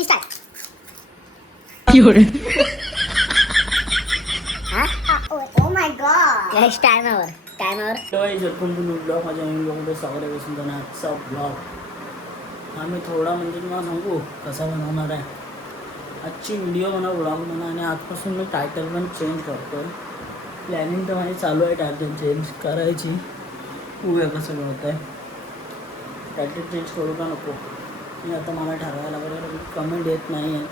3 start. Oh my God. Yes timer. Blog माझ्या ब्लॉगमध्ये स्वागत आहे. तुमचं आजचा ब्लॉग आम्ही थोडा म्हणजे तुम्हाला सांगू कसा बनवणार आहे. आजची व्हिडिओ म्हणा ब्लॉग म्हणा आणि आजपासून मी टायटल पण चेंज करतो. प्लॅनिंग तर माझी चालू आहे टायटल चेंज करायची. बघूया कसं होत आहे. टायटल चेंज करू का नको मी आता मला ठरवायला बरोबर कमेंट येत नाही आहे.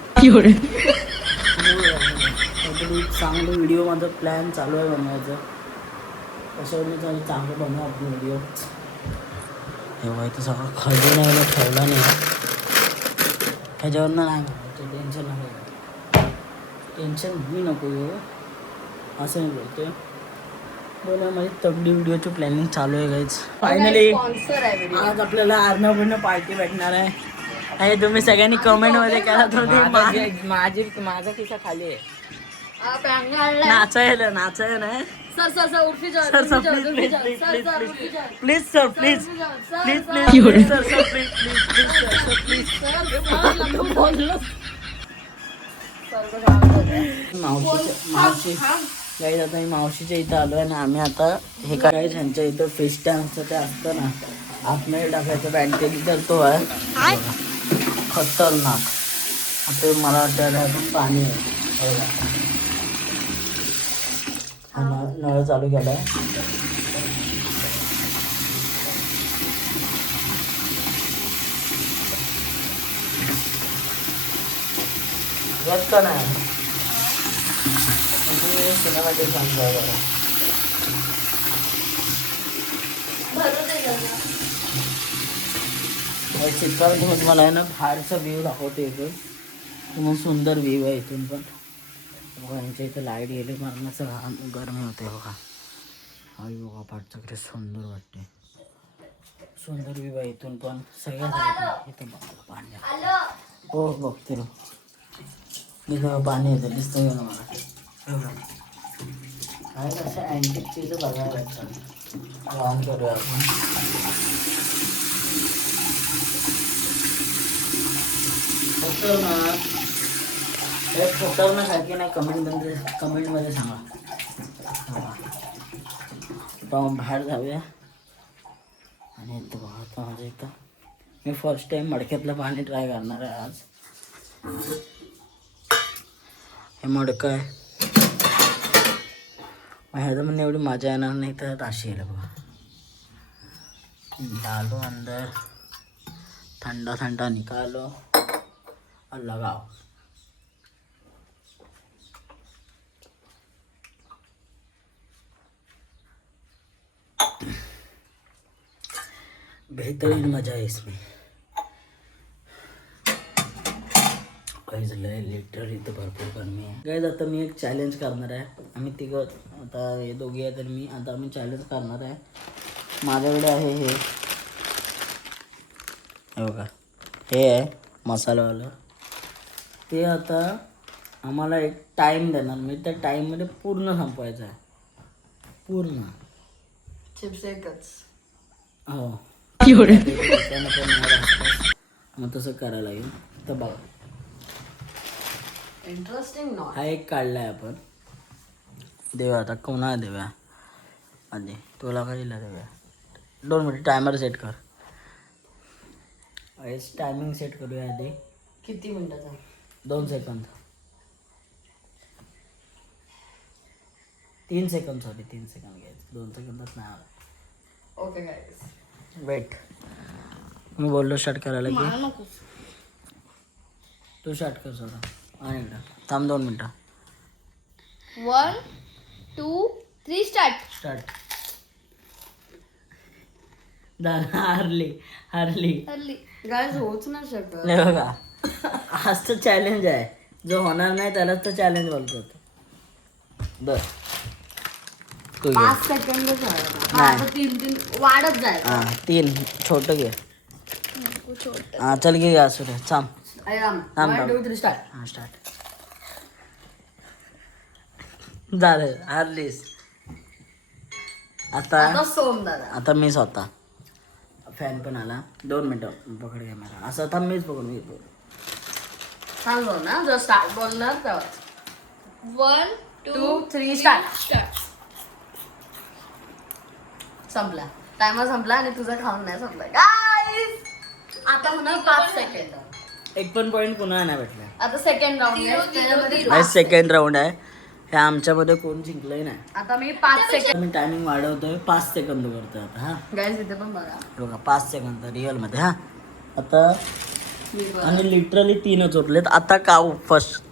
चांगलं व्हिडिओ माझा प्लॅन चालू आहे बनवायचं. कशावर मी चांगलं बनवू आपण व्हिडिओ. हे माहिती सगळं खरं नाही ठेवला नाही ह्याच्यावर नाही टेन्शन नको. टेन्शन मी नको येऊ असं मी बोलतोय. बोला माझी तगडी व्हिडिओची प्लॅनिंग चालू आहे गाईज. फायनली आज आपल्याला अर्णवकडनं पार्टी भेटणार आहे. हे तुम्ही सगळ्यांनी कमेंटमध्ये करा. माझा खिसा खाली आहे. नाचायला नाही please sir please please please sir sir please please मावशी गाईज आता मी मावशीच्या इथं आलो आहे आणि आम्ही आता हे काय ह्यांच्या इथं फेस टॅम्पचं ते असतं ना आतमध्ये टाकायचं बँकेत तर तो आहे खतरनाक. आता मला वाटतं पाणी आहे. नळ चालू केलाय. का नाही सिनेमॅटिक सांगतो चित्रामध्ये मी तुम्हाला आहे ना बाहेरचा व्ह्यू दाखवतो. इथून तुम्हाला सुंदर व्ह्यू आहे इथून पण. बघा यांच्या इथं लाईट गेले मरणाचं गरमी होते बघा. आई बघा पाठचं सुंदर वाटते. सुंदर व्ह्यू आहे इथून पण सगळ्यात इथं बघा पाणी. हो बघते इथं पाणी येतं दिसतं का मला. काय कसं अँटिक चीज बघायला भेटतं. ऑन करूया आपण. खतरनाक नाही कमेंटमध्ये सांगा. आता बाहेर जाऊया आणि इथं बघा आता माझ्या इथं मी फर्स्ट टाइम मडक्यातलं पाणी ट्राय करणार आहे आज. हे मडकं आहे ह्याचं म्हणून एवढी मजा येणार नाही तर राशी येईल बघा. डालो अंदर ठंडा ठंडा निकालो और लगाओ. बेहतरीन मजा है इसमें. लिटरली तर भरपूर गरमी आहे गाईज. आता मी एक चॅलेंज करणार आहे. आम्ही तिघं आता हे दोघे आहे तर मी आता आम्ही चॅलेंज करणार आहे. माझ्याकडे आहे हे बघा हे आहे मसालावालं. ते आता आम्हाला एक टाईम देणार म्हणजे त्या टाईममध्ये पूर्ण संपवायचं आहे. पूर्ण चिप्स एकच. हो मग तसं करायला लागेल. तर बघा इंटरेस्टिंग हा एक काढलाय आपण. देऊया आता कोणा देऊया आधी तुला काय दिला देऊया. 2 मिनिट टायमर सेट कर. टायमिंग सेट करूया आधी. किती मिनिटाचा. 2 सेकंद 3 सेकंद सॉरी 3 सेकंद घ्यायचं. 2 सेकंदात नाही आला. ओके गाईस वेट मी बोललो स्टार्ट करायला की तू स्टार्ट कर स्वतः. आणि एकदा थांब 2 मिनटं. 1 2 3 स्टार्ट. हारली गाईस होच नाही शकत. नाही बघा आज तर चॅलेंज आहे. जो होणार नाही त्यालाच तर चॅलेंज बोलतात. बर तू घे. 5 सेकंद नाही 3 वाढत जाय. हां 3 छोटं घे. हां चल घे असू दे. थांब 1 2 3 स्टार्ट. हां स्टार्ट झालं. हारलीस. आता सोम दादा. आता मी स्वतः फॅन पण आला. 2 मिनटं पकड कॅमेरा. असं आता मीच पकडून घेतो. सांग ना जर स्टार्ट बोलणार तर 1 2 2 3 स्टार्ट स्टार्ट. संपला टायमर संपला आणि तुझा खाऊन नाही संपला गाईस. आता होणार 5 सेकंड. एक पण पॉईंट पुन्हा नाही भेटला. आता सेकंड राऊंड Zero, त्याच्यामध्ये zero. गाईज सेकंड राऊंड आहे. हे आमच्यामध्ये कोण जिंकलंय नाही. आता मी 5 सेकंड. मी टायमिंग वाढवतोय 5 सेकंद करतोय आता. हा गाईस इथे पण बघा बघा 5 सेकंद रिअल मध्ये. हा आता मी बघा. आणि लिटरली 3च उरलेत. आता काऊ फर्स्ट.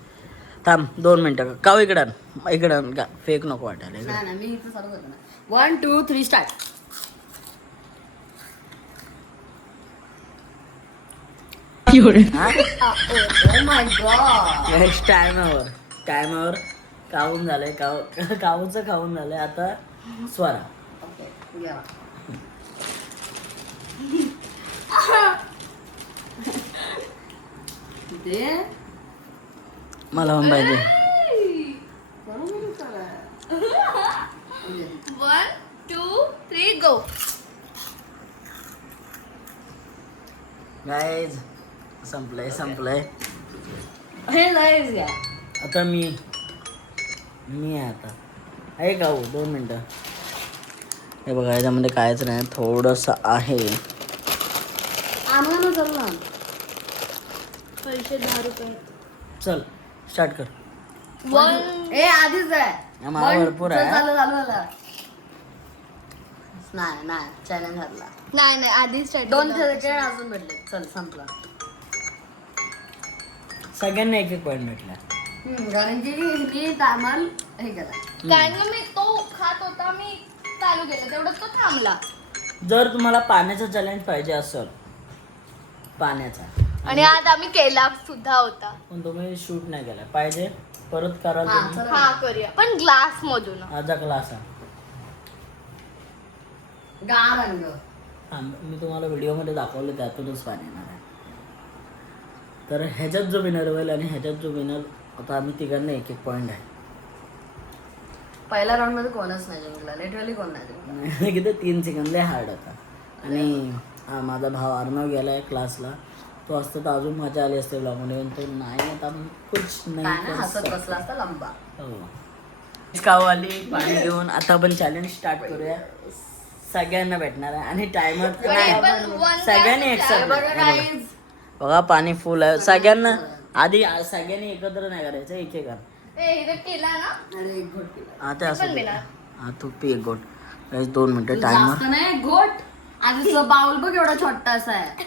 थांब 2 मिनिटं. काऊ इकडं इकडं का फेक नको वाटायला इकडं. नाही नाही मी इथे चालू करतो ना 1 2 3 स्टार्ट. हा ओ माय गॉड. नेक्स्ट टायमावर काऊन झालंय. काऊचं खाऊन झालंय. आता स्वरा. ओके घ्या. ते मला पण पाहिजे. बरोबर करा. 1 2 3 गो. गाईज संपलंय. हे गाईस घ्या. आता मी आहे आता. आहे काऊ 2 मिनिटं. हे बघा याच्यामध्ये कायच नाही. थोडंसं आहे. आणा ना चल ना. पैसे 10 रुपये. चल स्टार्ट कर. 1 ए आधीच आहे. आम्हाला One, भरपूर चल, आहे. झालं. नाही चॅलेंज हरला. नाही आधी स्टार्ट. 2 सेकंड अजून भेटले. चल संपला. सगळ्यांना एक पॉईंट भेटला. कारण की मी टायमर हे केला. कारण की मी तो खात होता, मी चालू केलं तेवढं तो थांबला. जर तुम्हाला पाण्याचा चॅलेंज पाहिजे असेल पाण्याचा आणि आज आम्ही केला सुद्धा होता. पण तुम्ही शूट नाही केला पाहिजे परत कराल हा, तुम्ही. चल. हा करूया पण ग्लास मधून. माझा क्लास आहे. गार रंग. हा, मी तुम्हाला व्हिडिओमध्ये दाखवलं त्यातूनच पाणी येणार आहे. तर ह्याच्यात जो विनर होईल आणि ह्याच्यात जो विनर, आता आम्ही तिघांना एक पॉईंट आहे. पहिल्या राऊंड मध्ये कोणच नाही जिंकला. लिटरली कोण नाही जिंकला. किती 3 सेकंद लय हार्ड होता. आणि माझा भाव अर्णव गेलाय क्लासला. तो असतो तर अजून मजा आली असते ब्लॉगमध्ये. पण तो नाही. आता कुछ काय नाही ना कर हसत सकते. बसला असता लंबा. हो. काऊ आली पाणी घेऊन. आता आपण चॅलेंज स्टार्ट करूया. सगळ्यांना भेटणार आहे आणि टायमर सगळ्यांनी हे एक्सेप्ट. बघा guys. बघा पाणी फुल आहे. सगळ्यांना आधी सगळ्यांनी एकत्र नाही करायचं. एक एक कर. केला ना. अरे एक घोट पिला. हा ते असं पण मिळणार. हा तू पी एक गोट. 2 मिनिटं तू टायमर. जास्त नाही घोट. आधी तुझा बाउल बघ एवढा छोटासा आहे.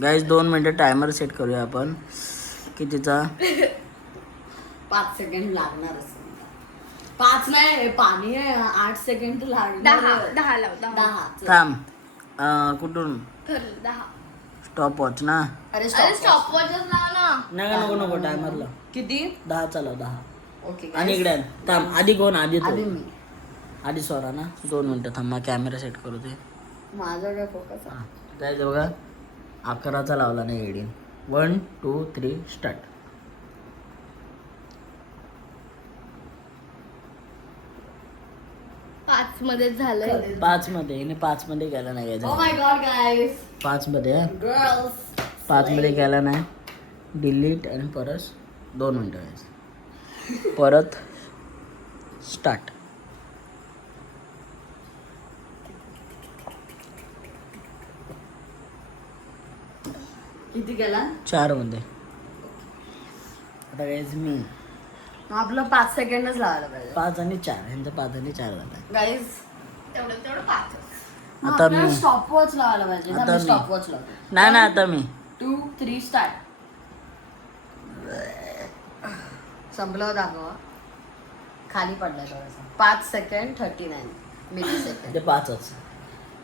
गाईज 2 मिनिटं टायमर सेट करूया आपण. कितीचा? 5 सेकंड लागणारच. 5 नाही हे पाणी आहे. 8 सेकंड लागणार. 10 लाव 10. 10. थांब. कुठून? ठरलं 10. स्टॉप वॉच ना. अरे अरे स्टॉप. स्टॉप वॉचच लाव ना. नाही नको टायमरला किती? 10 चालव 10. ओके आणि इकडे आण. थांब आधी कोण? आधी आधी तू. मी. आधी स्वरा ना. 2 मिनिटं थांब. कॅमेरा सेट करू ते. माझा काय फोकस आहे. जायचं बघा. 11चा लावला नाही एडिंग. 1 2 3 स्टार्ट. पाच मध्ये झालंय. 5 मध्ये. हिने 5 मध्ये गेला नाही ओ घ्यायचा. माय गॉड गाईस. 5 मध्ये. गर्ल्स. 5 मध्ये गेला नाही. डिलीट आणि परत 2 मिनिटं व्हायचं. परत स्टार्ट. किती केला? 4 मध्ये. आता गाईज मी आपलं 5 सेकंडच लावायला पाहिजे. 5 आणि 4. ह्यांचं 5 आणि 4 झाला. गाईस तेवढं पाच. आता मी स्टॉप वॉच लावायला पाहिजे. आता मी. स्टॉप वॉच लावतो. नाही आता मी 2 3 स्टार्ट. संपलं दाखवा. खाली पडलाय थोडासा. 5 सेकंड 39 मिली सेकंड. ते 5च.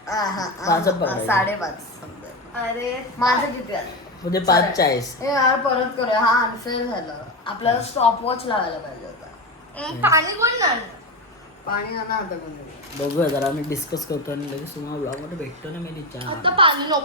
पाचच पकडायचे. 5.5 संपलं. अरे माझं किती आलं? म्हणजे 5:40. हे यार परत करूया. हा अनफेअर झालं. आपल्याला स्टॉप वॉच लावायला पाहिजे होता. पाणी कोण ना. पाणी आणा आता कोणी. बघूया जरा आम्ही डिस्कस करतो आणि लगेच तुम्हाला ब्लॉगमध्ये भेटतो ना मी. आता पाणी नको.